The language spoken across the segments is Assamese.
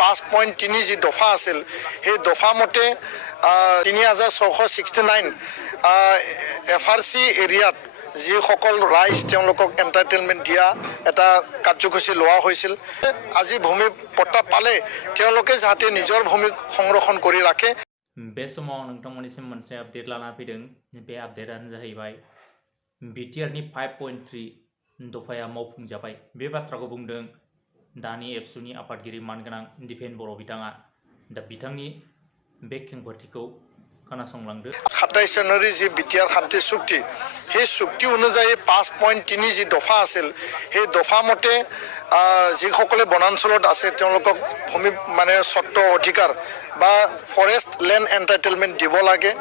5.3 যি দফা আছিল সেই দফা মতে 3669 FRC এৰিয়াত যিসকল ৰাইজ তেওঁলোকক এণ্টাৰটেইনমেণ্ট দিয়া এটা কাৰ্যসূচী লোৱা হৈছিল। আজি ভূমি পট্টা পালে তেওঁলোকে যাতে নিজৰ ভূমি সংৰক্ষণ কৰি ৰাখে। बे समाव नोंथांमोननिसिम मोनसे आपडेट लाना फैदों। बे आपडेटआनो जाहैबाय बिटिआरनि 5.3 दफाया मावफुंजाबाय। बे बाथ्राखौ बुंदों दानि एबसुनि आफादगिरि मानगोनां दिपेन बर' बिथाङा। दा बिथांनि बे खेंफोरथिखौ खोनासंलांदो। 27 জানুৱাৰী যি বিটিআৰ শান্তি চুক্তি সেই চুক্তি অনুযায়ী 5.3 যি দফা আছিল সেই দফা মতে যিসকলে বনাঞ্চলত আছে তেওঁলোকক ভূমি মানে স্বত্ব অধিকাৰ বা ফৰেষ্ট লেণ্ড এণ্টাইটেলমেণ্ট দিব লাগে।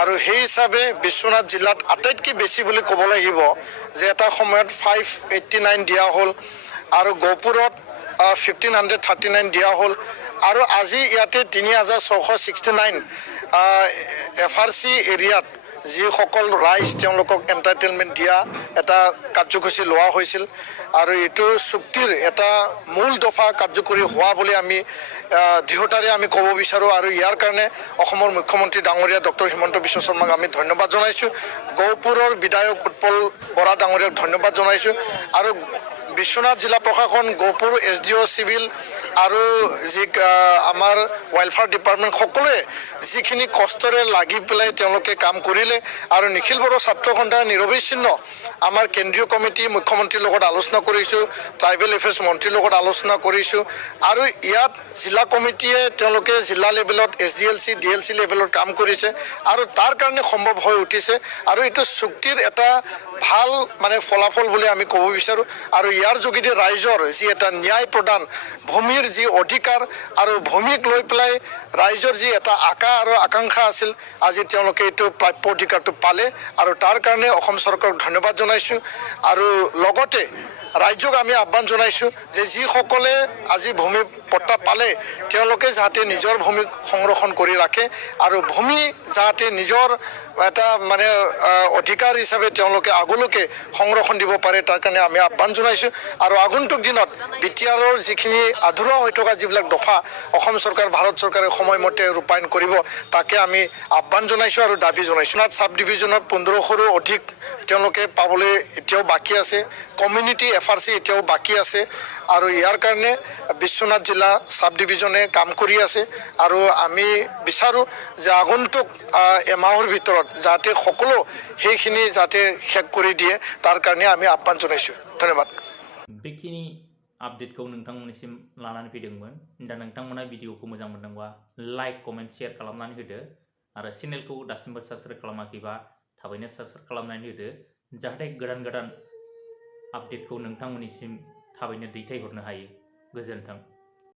আৰু সেই হিচাপে বিশ্বনাথ জিলাত আটাইতকৈ বেছি বুলি ক'ব লাগিব যে এটা সময়ত 589 দিয়া হ'ল আৰু গহপুৰত 1539 দিয়া হ'ল আৰু আজি ইয়াতে 3669 FRC এৰিয়াত যিসকল ৰাইজ তেওঁলোকক এণ্টাৰটেইনমেণ্ট দিয়া এটা কাৰ্যসূচী লোৱা হৈছিল আৰু এইটো চুক্তিৰ এটা মূল দফা কাৰ্যকৰী হোৱা বুলি আমি দৃঢ়তাৰে আমি ক'ব বিচাৰোঁ। আৰু ইয়াৰ কাৰণে অসমৰ মুখ্যমন্ত্ৰী ডাঙৰীয়া ডক্টৰ হিমন্ত বিশ্ব শৰ্মাক আমি ধন্যবাদ জনাইছোঁ। গহপুৰৰ বিধায়ক উৎপল বৰা ডাঙৰীয়াক ধন্যবাদ জনাইছোঁ আৰু বিশ্বনাথ জিলা প্ৰশাসন গহপুৰ SDO চিভিল আৰু যি আমাৰ ৱেলফেয়াৰ ডিপাৰ্টমেণ্ট সকলোৱে যিখিনি কষ্টৰে লাগি পেলাই তেওঁলোকে কাম কৰিলে আৰু নিখিল বড়ো ছাত্ৰ সন্থাৰ নিৰৱচ্ছিন্ন আমাৰ কেন্দ্ৰীয় কমিটি মুখ্যমন্ত্ৰীৰ লগত আলোচনা কৰিছোঁ, ট্ৰাইবেল এফেয়াৰ্ছ মন্ত্ৰীৰ লগত আলোচনা কৰিছোঁ আৰু ইয়াত জিলা কমিটিয়ে তেওঁলোকে জিলা লেভেলত SDLC DLC লেভেলত কাম কৰিছে আৰু তাৰ কাৰণে সম্ভৱ হৈ উঠিছে আৰু এইটো চুক্তিৰ এটা ভাল মানে ফলাফল বুলি আমি ক'ব বিচাৰোঁ। আৰু ইয়াৰ যোগেদি ৰাইজৰ যি এটা ন্যায় প্ৰদান ভূমিৰ যি অধিকাৰ আৰু ভূমিক লৈ পেলাই ৰাইজৰ যি এটা আশা আৰু আকাংক্ষা আছিল আজি তেওঁলোকে এইটো প্ৰাপ্য অধিকাৰটো পালে আৰু তাৰ কাৰণে অসম চৰকাৰক ধন্যবাদ জনাইছোঁ। আৰু লগতে ৰাজ্যক আমি আহ্বান জনাইছোঁ যে যিসকলে আজি ভূমি পট্টা পালে তেওঁলোকে যাতে নিজৰ ভূমি সংৰক্ষণ কৰি ৰাখে আৰু ভূমি যাতে নিজৰ এটা মানে অধিকাৰ হিচাপে তেওঁলোকে আগলৈকে সংৰক্ষণ দিব পাৰে তাৰ কাৰণে আমি আহ্বান জনাইছোঁ। আৰু আগন্তুক দিনত বিটিআৰৰ যিখিনি আধৰুৱা হৈ থকা যিবিলাক দফা অসম চৰকাৰ ভাৰত চৰকাৰে সময়মতে ৰূপায়ণ কৰিব তাকে আমি আহ্বান জনাইছোঁ আৰু দাবী জনাইছোঁ। চাব ডিভিজনত 1500ৰো অধিক তেওঁলোকে পাবলৈ এতিয়াও বাকী আছে, কমিউনিটি FRC এতিয়াও বাকী আছে আৰু ইয়াৰ কাৰণে বিশ্বনাথ জিলা চাব ডিভিজনে কাম কৰি আছে আৰু আমি বিচাৰোঁ যে আগন্তুক এমাহৰ ভিতৰত যাতে সকলো সেইখিনি যাতে শেষ কৰি দিয়ে তাৰ কাৰণে আমি আহ্বান জনাইছোঁ। ধন্যবাদ। बेखिनि आपडेटखौ नोंथांमोननिसिम लानानै फैदोंमोन। दा नोंथांमोना भिडिअखौ मोजां मोनदोंबा लाइक कमेन्ट शेयार खालामनानै होदो आरो चेनेलखौ दासिमबो साबस्क्राइब खालामाखैबा थाबैनो साबस्क्राइब खालामनानै होदो जाहाथे गोदान गोदान आपडेटखौ नोंथांमोननिसिम थाबैनो दैथायहरनो हायो। गोजोन्थों।